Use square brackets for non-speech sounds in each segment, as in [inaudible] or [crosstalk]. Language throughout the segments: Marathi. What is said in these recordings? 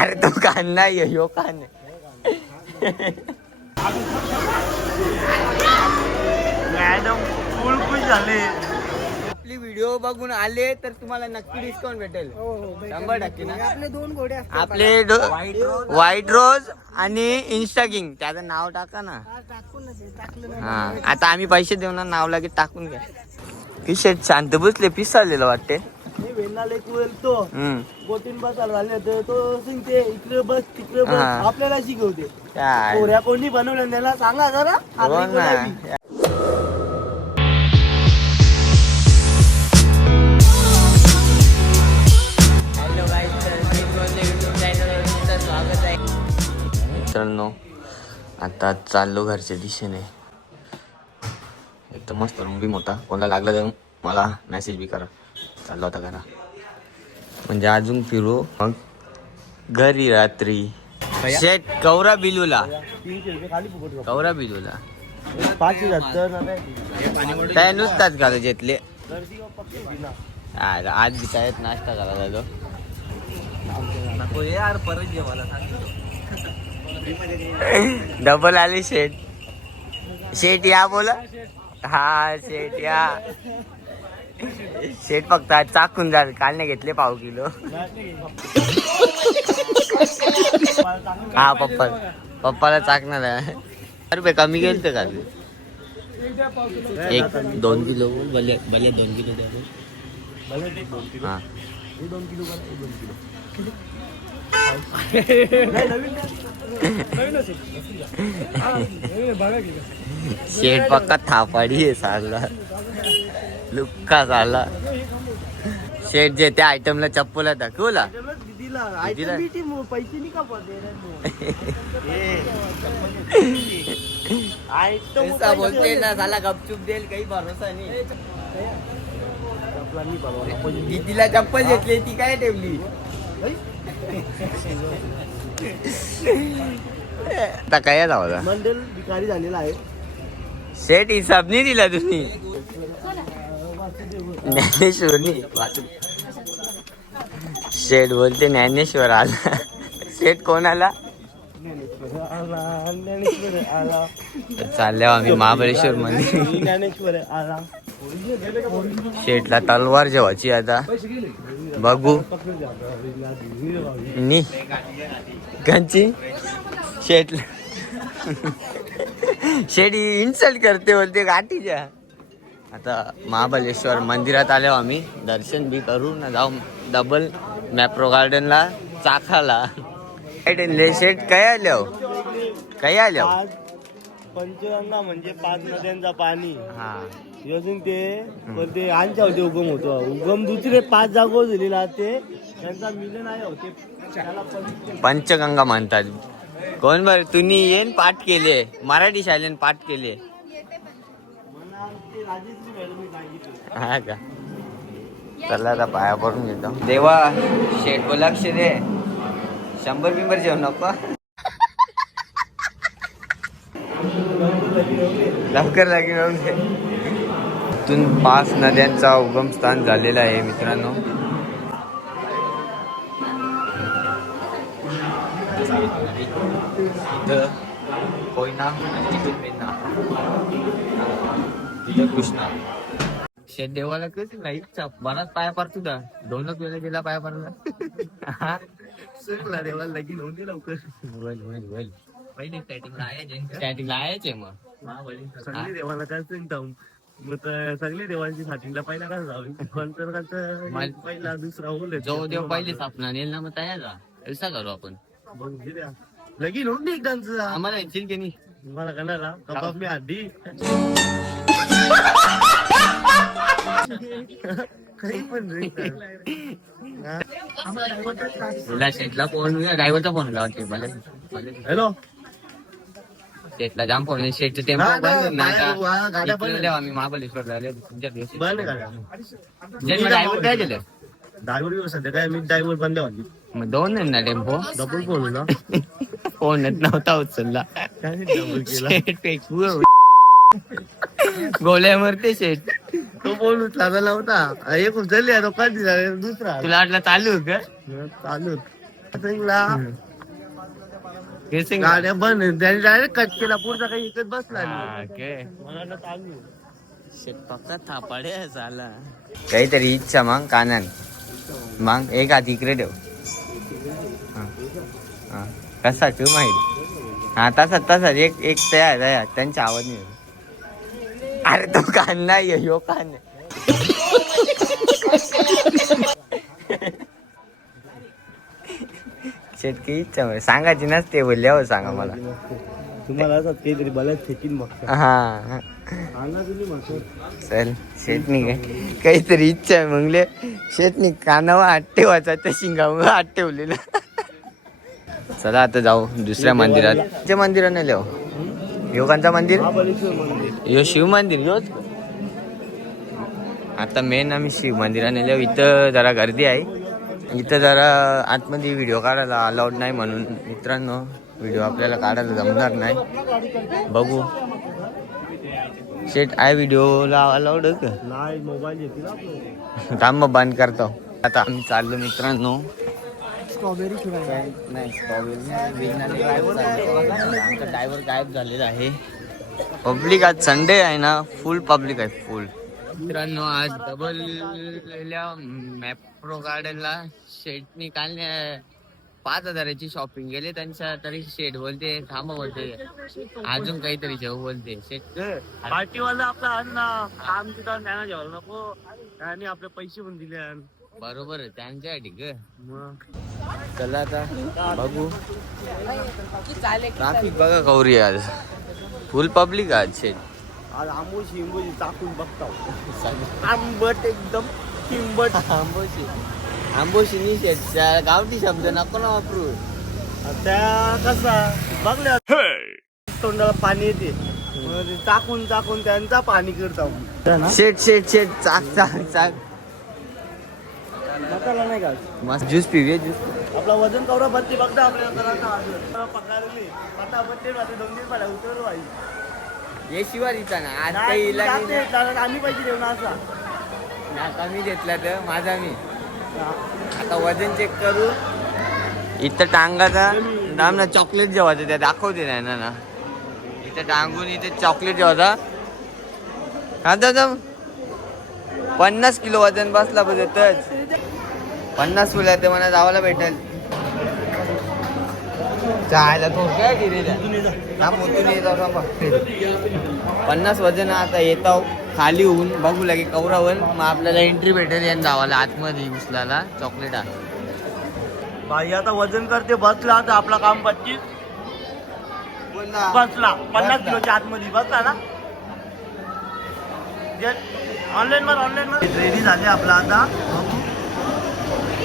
अरे तो कान नाही आहे, ह्यो कान आहे. मॅडम फुल खुश झाले. आपली व्हिडिओ बघून आले तर तुम्हाला नक्की डिस्काउंट भेटेल. शंभर टक्के ना? आपले दोन घोडे आपले व्हाईट रोज आणि इन्स्टा किंग त्याचं नाव टाका ना. हा. हा आता आम्ही पैसे देऊ ना नाव लगेच टाकून घ्या. की शेट शांत बसले पीस चाललेलं वाटते वेळ तो. गोटीन होते तो सिंगते इकडे बस तिकडे बस. हा. आपल्याला शिकवते. काय? पोऱ्या कोणी बनवलं त्याला सांगा जरा. हो ना. स्वागत आहे. मित्रांनो आता चाललो घरच्या दिशेने एकदम मस्त रूम बी मोठा कोणाला लागला तर मला मेसेज बी करा. चाललो होता घरा म्हणजे अजून फिरू. मग घरी रात्री. शेट कौरा बिलूला. कौरा बिलूला. काय. नुसताच होती ना. आज आज बी काय नाश्ता करा झालो डबल आली शेट. शेट या बोला. हा शेट या. शेट फक्त आज चाकून जाल काल नाही घेतले पाव किलो. हा पप्पा पप्पाला चाकणार आहे. अरे रुपये कमी गेलते का काल एक दोन किलो भले भले दोन किलो द्या हा. दोन किलो दोन किलो. शेट पक्का थापाडी आहे साला लुक्का साला शेट जे त्या आयटमला चप्पल बिटी मग पैसे [laughs] बोलते ना साला गपचूप देईल काही भरोसा नाही. दीदीला चप्पल घेतली ती काय ठेवली? आता काय मंडल भिकारी झालेला आहे. शेट हिसाब नाही दिला तुम्ही. ज्ञानेश्वरनी शेठ बोलते ज्ञानेश्वर आला. शेठ कोण आला चालल्या आम्ही महाबळेश्वर मध्ये. शेठला तलवार जेवायची आता. बघू. नी. कंची शेठला. शेठ इन्सल्ट करते बोलते गाठीच्या आता महाबळेश्वर मंदिरात आलो आम्ही. दर्शन बी करू ना जाऊ. डबल मॅप्रो गार्डनला चाखाला. ले शेठ काय आलो काय आलो पंचगंगा म्हणजे पाच नद्यांचा पाणी. हा. अजून ते ते आमच्या होते उगम होतो. उगम दुसरे पाच जागो दिलेला ते त्यांचा मिलन आहे होते पंचगंगा म्हणतात. कोण बर? तुम्ही येन पाठ केले. मराठी शाळेन पाठ केले मला ते राजेश्री मॅडमने सांगितलं हा का? चला आता पाया पडून घेतो. देवा शेट लक्ष दे. शंभर बिंबर जेवण नको. लवकर लागेल. इथून पाच नद्यांचा उगम स्थान झालेला आहे मित्रांनो. इथं कोयना तिथून मेना तिथं कृष्णा. शेत देवाला कस नाही बराच पाया पडतो का? दोनच वेळा गेला पाया पडला. सुरला देवाला लगीन होऊन दे लवकर. होईल होईल होईल. पहिले स्टार्टिंगला आहे स्टार्टिंगला आहेच मग. सगळे. देवाला काय मग देवांची पहिला काय पहिला दुसरा होईल जो देव पहिले स्थापना नेल ना मग तयार जा ऐसा करू आपण. लगीन होऊन दे एकदाच. आम्हाला येतील की नाही? मला कणाला कबाब मी आधी. काही पण रे तुला शेटला फोन ड्रायव्हरचा फोन लावते मला हॅलो शेटला जाम फोन शेटचं टेम्पो बंद आम्ही महाबळेश्वरला आले तुमच्या दिवशी बंद ड्रायव्हर काय दिलं? ड्रायव्हर सध्या. काय मी ड्रायव्हर बंद मग दोन आहे ना टेम्पो डबल फोन ना फोनच नव्हता उचलला. शेट गोळ्यावरती शेट तो फोन उचला नव्हता एक उचलली तो कधी झाला? दुसरा. तुला वाटलं चालू का? चालू सिंगला. गाड्या बंद. त्याने डायरेक्ट कट केला. पुढचा काही इकत बसला. मला वाटलं चालू थापाडे झाला. काहीतरी इच्छा मग कानन. मग एक हात इकडे ठेव. हा. हा. कसा ठेव माहिती? हा तसा तसा. एक एक तयार तयार त्यांचा आवाज नाही. अरे तो कान नाही आहे, ह्यो कान. शेतकी इच्छा म्हणजे सांगायची नसते बोलल्यावर सांगा मला. तुम्हाला असं ते तरी बलाच फेकीन बघता हा. सांगा तुम्ही चल शेतनी काय काहीतरी इच्छा आहे मंगले. शेतनी कानावर हात ठेवायचा त्या शिंगावर हात ठेवलेला. चला आता जाऊ दुसऱ्या मंदिरात. ते मंदिरात नाही जाऊ योगांचा मंदिर? यो शिव मंदिर योच आता मेन आम्ही शिव मंदिराने जाऊ इथं जरा गर्दी आहे. इथं जरा आतमध्ये व्हिडिओ काढायला अलाउड नाही म्हणून मित्रांनो व्हिडिओ आपल्याला काढायला जमणार नाही. बघू. शेट आय व्हिडिओला अलाउड आहे का? मोबाईल थांब मग बंद करतो. आता आम्ही चाललो मित्रांनो. स्ट्रॉबेरी नाही ड्रायव्हर गायब झालेला आहे. पब्लिक आज संडे आहे ना फुल पब्लिक आहे फुल मित्रांनो आज डबल मॅप्रो गार्डनला शेटनी काल पाच हजाराची शॉपिंग गेले त्यांच्या तरी शेट बोलते थांबा बोलते. अजून काहीतरी जेव बोलते. शेट पार्टीवाला आपला काम तिथं नको. आणि आपले पैसे पण दिले. बरोबर आहे त्यांच्यासाठी ग. मग? चला आता बघू. ट्राफिक बघा गौरी आज. फुल पब्लिक आज शेट आज आंबोशी इंबोशी चाकून बघता आंबट एकदम किंबट. आंबोशी. आंबोशी नि शेट गावठी शब्द नको ना वापरू. त्या कसा? बघल्या. तोंडाला पाणी येते. मग ते चाकून चाकून त्यांचा पाणी करता शेट शेट शेट चाक चाक चाक. मसाला नाही का? मस्त ज्यूस पिऊया ज्यूस. आपला वजन कवरा बत्ती बघता आपल्याला पकडली पटापट्टी राहते दोन तीन पाड्या उतरलो पाहिजे ये ना आज नाही, काही तू इला जात नाही, कारण आम्ही ना असा. ना कमी घेतला तर माझा मी. आता वजन चेक करू. इथं टांगाचा दाम ना चॉकलेट जेवायचं त्या दाखवते नाही ना ना. इथं टांगून इथे चॉकलेट जेवायचा हा दादा. पन्नास किलो वजन बसला पाहिजे तर पन्नास फुला ते मला जावायला भेटेल. जायला तो काय गिरेला येत थांबा. पन्नास वजन आता येतो खाली होऊन बघू लागे कवरावर. मग आपल्याला एंट्री भेटेल यान जावाला आतमध्ये उचलाला चॉकलेट भाई आता वजन करते बसला तर आपला काम पच्चीस. बसला. पन्नास किलोच्या आतमध्ये बसला ना. ऑनलाईन वर ऑनलाईन वर. रेडी झाले आपला आता.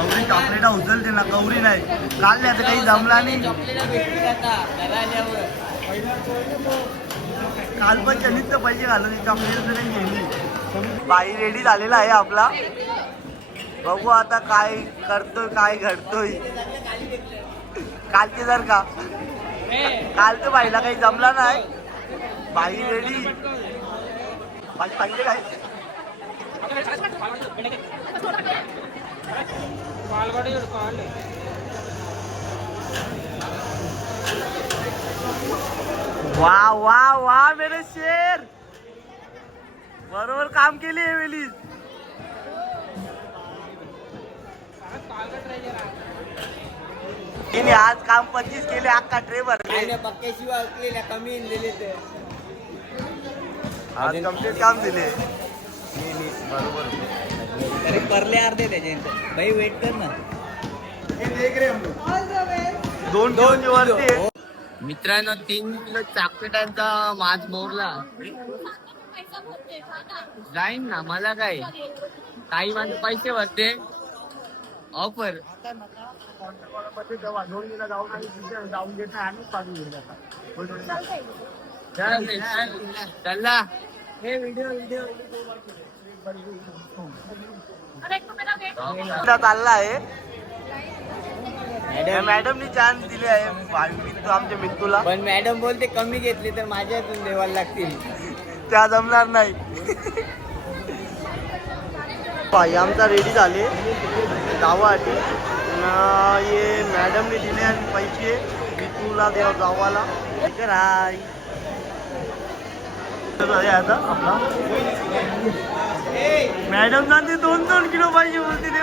गौरी चॉकलेटा उचलते ना गौरी नाही. काढल्या तर काही जमला नाही. काल पण चलित तर पैसे घालून चॉकलेट तरी घेतली बाई रेडी झालेला आहे आपला. बघू आता काय करतोय काय घडतोय. कालचे जर का. काल तर बाईला काही जमला नाही. बाई रेडी काय? वा वा वा मेरे शेर. बरोबर काम केली आहे वेलीस तिने आज काम पंचवीस केले अख्खा ट्रे भरले. कमी आज कंप्लीट काम दिले. बरोबर तरी परले अर्धे त्याचे. भाई वेट कर ना. दोन दोन. मित्रांनो तीन किलो चॉकलेटांचा मास मोरला. जाईन ना मला काय? काही माझे पैसे भरते. ऑफर जाऊन हे चालला आहे. मॅडमनी चान्स दिले आहे. मित्तू आमच्या मित्तूला. पण मॅडम बोलते कमी घेतली तर माझ्या हातून देवाला लागतील. त्या जमणार नाही. भाई आमचा रेडी झाले. गावासाठी हे मॅडमने दिले आणि पैसे. मी तुला देव हाय आता आपला. मॅडम ना ते दोन दोन किलो पाहिजे बोलते ते.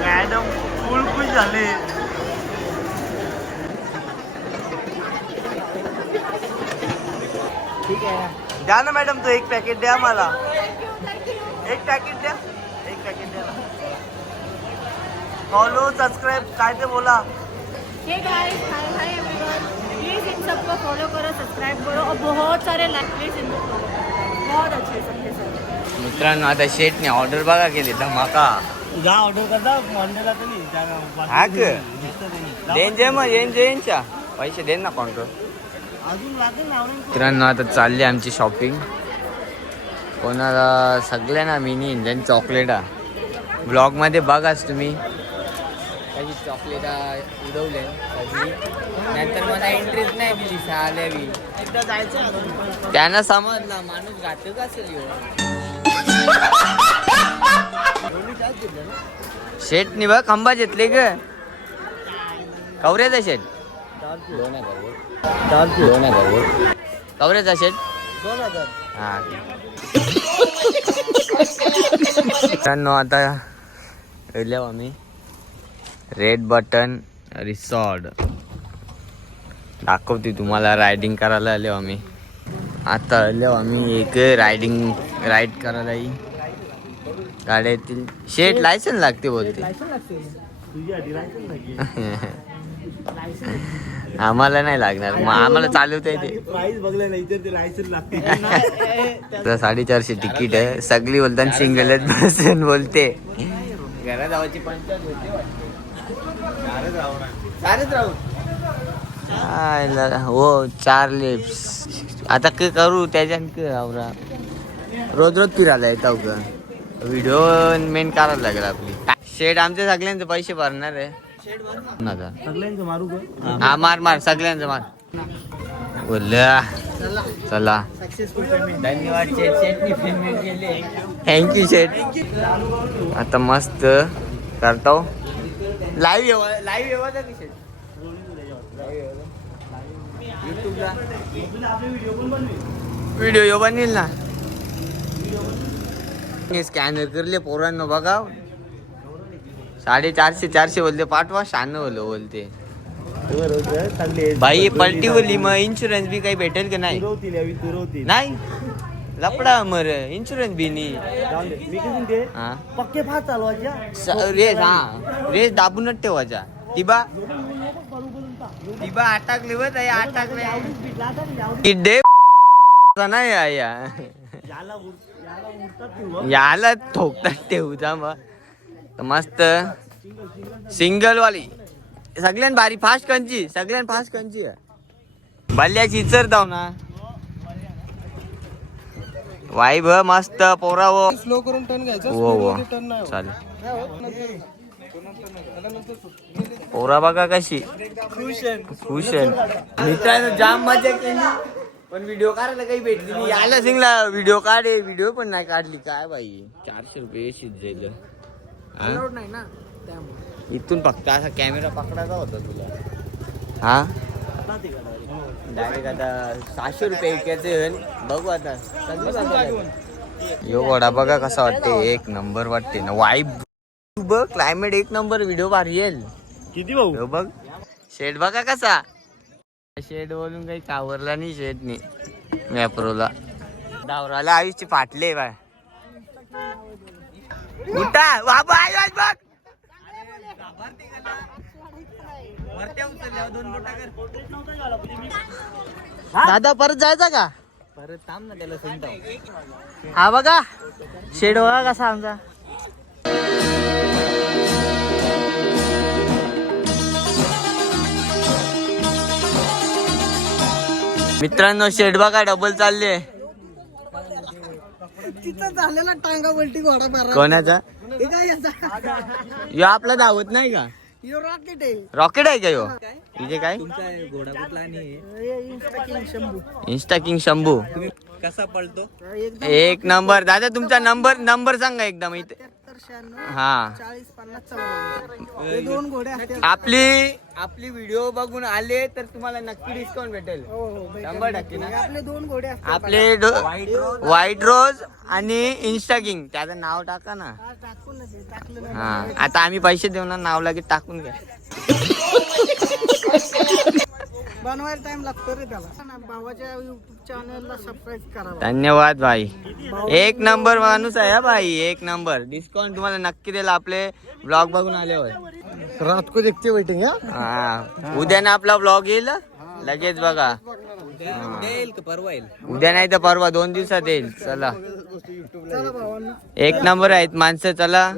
मॅडम फुल खुश झाले. ठीक आहे. द्या ना मॅडम तो एक पॅकेट द्या मला. एक पॅकेट द्या. एक पॅकेट द्या. फॉलो सबस्क्राईब काय ते बोला. Hey guys hi hi everyone please in सबको फॉलो करो सब्सक्राइब करो. और बहुत सारे लाइक प्लीज इन बहुत अच्छे सबके सब. मित्रांनो आता शेटने ऑर्डर बघा केली धमाका. जा ऑर्डर करता मंडेला तर नाही हा का? देन जे मग येईन जेनच्या पैसे देन ना काउंटर अजून लागेल ना आवडेल. मित्रांनो आता चालली आमची शॉपिंग कोणाला सगळ्यांना मिनी इंडियन चॉकलेटा ब्लॉगमध्ये बघाच तुम्ही. त्याची चॉकलेटा उडवले. नंतर मला इंटरेस्ट नाही दिली सहाल्यावी. एकदा जायचं. त्यांना समजला माणूस घातक असेल ना? शेटनी बघ खंबा घेतले ग. कवऱ्याचा शेट. दोन हजार. दोन हजार कवऱ्याचा शेट? दोन हजार. हा मित्रांनो आता गेलो आम्ही रेड बटन रिसॉर्ट दाखवते तुम्हाला रायडिंग करायला आलो आम्ही. आता आलो आम्ही एक रायडिंग राईड करायला. गाड्यातील शेट लायसन लागते बोलते [laughs] तुझी आधी लायसन नाही आम्हाला नाही लागणार. मग आम्हाला चालवता येते [laughs] साडेचारशे तिकीट आहे. सगळी बोलताना सिंगल बसून बोलते. घरात जावायची हो चार लिप्स आता काय करू त्याच्यान काय आवरा. रोज रोज फिरायला येतो का व्हिडिओ मेन करायला लागेल आपली. शेड आमच्या सगळ्यांचे पैसे भरणार आहे. सगळ्यांचं मारू का? हा मार मार सगळ्यांचं मार. बोलल्या. चला. धन्यवाद केले. थँक्यू शेठ. आता मस्त करतो लाईव्ह लाईव्ह आपले व्हिडिओ पण बनवे व्हिडिओ यो बनेल ना. स्कॅनर करले पोरांना बघा. साडेचारशे चारशे बोलते पाठवा शहाण्णव बोल बोलते भाई पलटी बोलली मग इन्शुरन्स बी काही भेटेल का नाही? तुरवतील नाही? लपडा मर इन्शुरन्स बी नाही. हा? पक्के फार चालवायच्या स- रेस हा. रेस दाबूनच ठेवायचा तिबा तिबा अटकले बघ ताई, अटकले नाही. याला ठोकतात ठेवता मग. तर मस्त. सिंगल वाली. सगळ्यात भारी. फास्ट कंची सगळ्यात फास्ट कंची आहे बल्ल्याची इचर दाव ना. वाई भ मस्त पोरा वो स्लो करून टर्न घ्यायचा. टर्न नाही चालेल. पोरा बघा कशी. खुश आहे मित्रांनो जाम मजा केली. पण व्हिडिओ काढायला काही भेटली नाही. सिंगला व्हिडिओ काढे. व्हिडिओ पण नाही काढली. काय बाई? चारशे रुपये शिजायला हा? नाही ना इथून फक्त असा कॅमेरा पकडायचा होता तुला. हा? डायरेक्ट आता सहाशे रुपये ऐकायचे बघू आता? यो वडा बघा कसा वाटते. एक नंबर वाटते ना. वाईब बघ क्लायमेट एक नंबर. व्हिडिओ भारी येईल. किती भाऊ? बघ. शेड बघा कसा. शेड बोलून काही कावरला नाही शेडने मॅप्रोला डावराला आयुषची फाटले बाय उठा बाबा आयुष बघ. दादा परत जायचा का? परत थांब ना त्याला हा बघा. शेड बघा कसा आमचा. मित्रांनो शेड बघा डबल चालले तिथं झालेला टांगा वलटी घोडा मारा. कोणाचा? हे काय याचा? यो आपला धावत नाही का? रॉकेट आहे. रॉकेट आहे का ह्यो इथे काय? घोडा कुठला आणि शंभू इन्स्टा किंग शंभू कसा पळतो? एक नंबर. दादा तुमचा नंबर नंबर सांगा एकदम इथे. हा. चाळीस पन्नास दोन घोडे आपली आपली व्हिडिओ बघून आले तर तुम्हाला नक्की डिस्काउंट भेटेल. हो हो भेटेल. शंभर टक्के ना? आपले दोन घोडे आपले व्हाईट रोज आणि इन्स्टा किंग त्याचं नाव टाका ना. हा, टाकून नसे, टाकलं नाही. हा आता आम्ही पैसे देऊ ना नाव लागेल टाकून घ्या. बनवायला टाइम लागतो रे त्याला. ना, भावाच्या युट्यूब चॅनलला सबस्क्राईब करा धन्यवाद भाई. एक नंबर माणूस आहे हा भाई एक नंबर डिस्काउंट तुम्हाला नक्की देईल आपले ब्लॉग बघून आल्यावर. रात को देखते वेटिंग हा? उद्या ना आपला ब्लॉग येईल? लगेच बघा. येईल का परवा येईल उद्या नाही तर परवा दोन दिवसात येईल. चला. एक नंबर आहेत माणसं चला.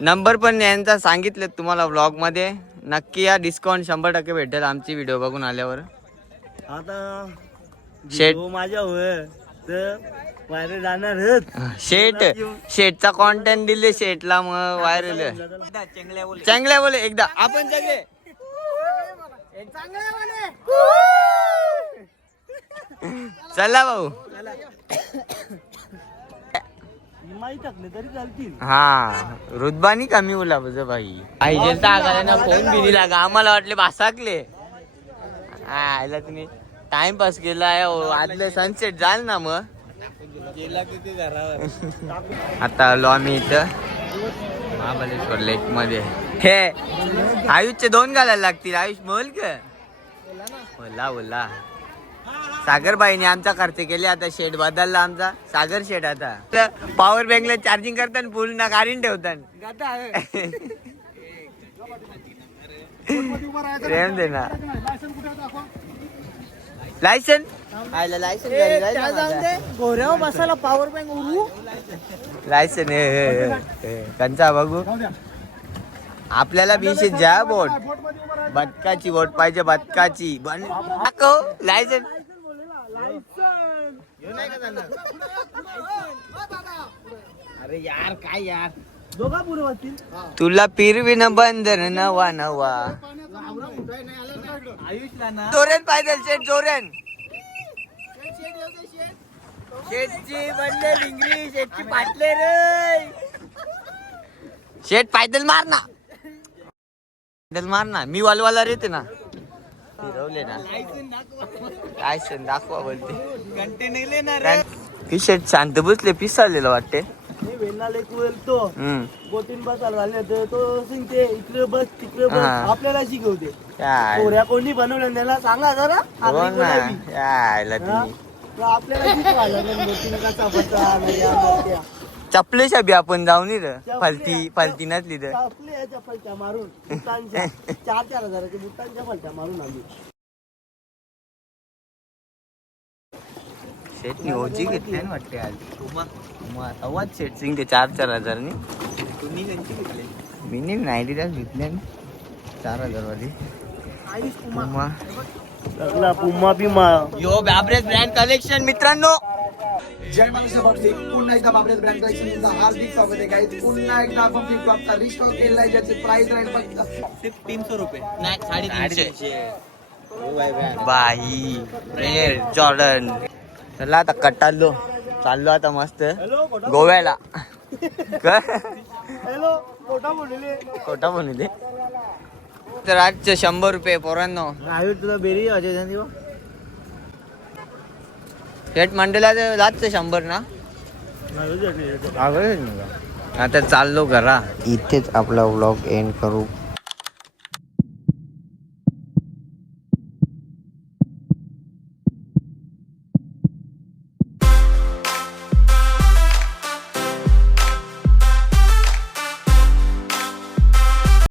नंबर पण यांचा सांगितलं तुम्हाला ब्लॉगमध्ये. नक्की या डिस्काउंट शंभर टक्के भेटेल आमची व्हिडिओ बघून आल्यावर. आता शेट माझ्या होय तर वायरे जाणारच शेट शेटचा कॉन्टेंट दिले शेटला मग व्हायरल चांगल्या बोले. एकदा. आपण चांगले. चला भाऊ. माहीत टाकले तरी चालतील. हा रुदबानी कमी बोला बझ भाई पाहिजे तर ना फोन बी दिला का? आम्हाला वाटले भासाकले. हा आयला तुम्ही. टाइमपास केला आहे आदले सनसेट जाल ना मग. गेला किती घरावर आता आलो आम्ही इथं. महाबलेश्वर लेकमध्ये. हे आयुषचे दोन घालायला लागतील. आयुष बोल का बोला बोला. सागरबाईने आमचा खर्च केले. आता शेड बदलला आमचा. सागर शेड आता. पॉवर बँकला चार्जिंग करताना पूर्ण काढून ठेवतात प्रेम दे ना. लायसन लायसन बसायला पॉवर बँक उरू. लायसन कंचा बघू. आपल्याला बीशे ज्या बोट. बदकाची बोट पाहिजे बदकाची अरे यार काय यार? दोघा पुरे वाचतील तुला पिरविन बंदर नवा नवा आयुषला ना. जोरेन पायदल शेट जोरेन. शेटची बनले भिंगरी शेटची पाटले रे. शेट पायदल मार ना. पायदल मार ना. मी वालवाला रेते ना. फिरवले ना. काय शेण दाखवा. बोलते. ही शेट शांत बसले पिसालेलं वाटते. आपल्याला शिकवते. कोणी बनवलं त्याला सांगा जरा. हो आपल्याला शिकवायला गोटीन कसा बसा नाही या नसत्या. चपलेशा बी आपण जाऊन इथं. फालती फालती नसली तर आपल्या मारून. बुटांच्या [laughs] चार चार हजाराच्या बुटांच्या फलट्या मारून आली. शेटनी घेतली ना वाटते आज. मग तेव्हाच शेट सिंग ते चार चार हजारनी. तुम्ही घंटे घेतले. मी नाही नाईन्टी तास घेतले चार हजार वाली आयुष कुमार पुमा पुमा यो बॅबरेज ब्रँड कलेक्शन मित्रांनो. जय महाराष्ट्र बापसे पुन्हा एकदा बाबरेज ब्रँड कलेक्शनचा हार्दिक स्वागत आहे guys. पुन्हा एकदा आपण फ्लिपफ्लॉपचा रिस्टॉक केलेला आहे ज्याची प्राइस राहील फक्त सिर्फ तीन सौ। रुपये नाही साडेतीनशे बाई रेड जॉर्डन। चला आता कटालो चाललो आता मस्त। हॅलो कोटा गोव्याला। काय? हॅलो कोटा म्हणले तर आजचे शंभर रुपये पोरांनो. आयुष तुला बेरी अजय शेट मंडला लाचचे शंभर ना? आता चाललो घरा. इथेच आपला व्लॉग एंड करू.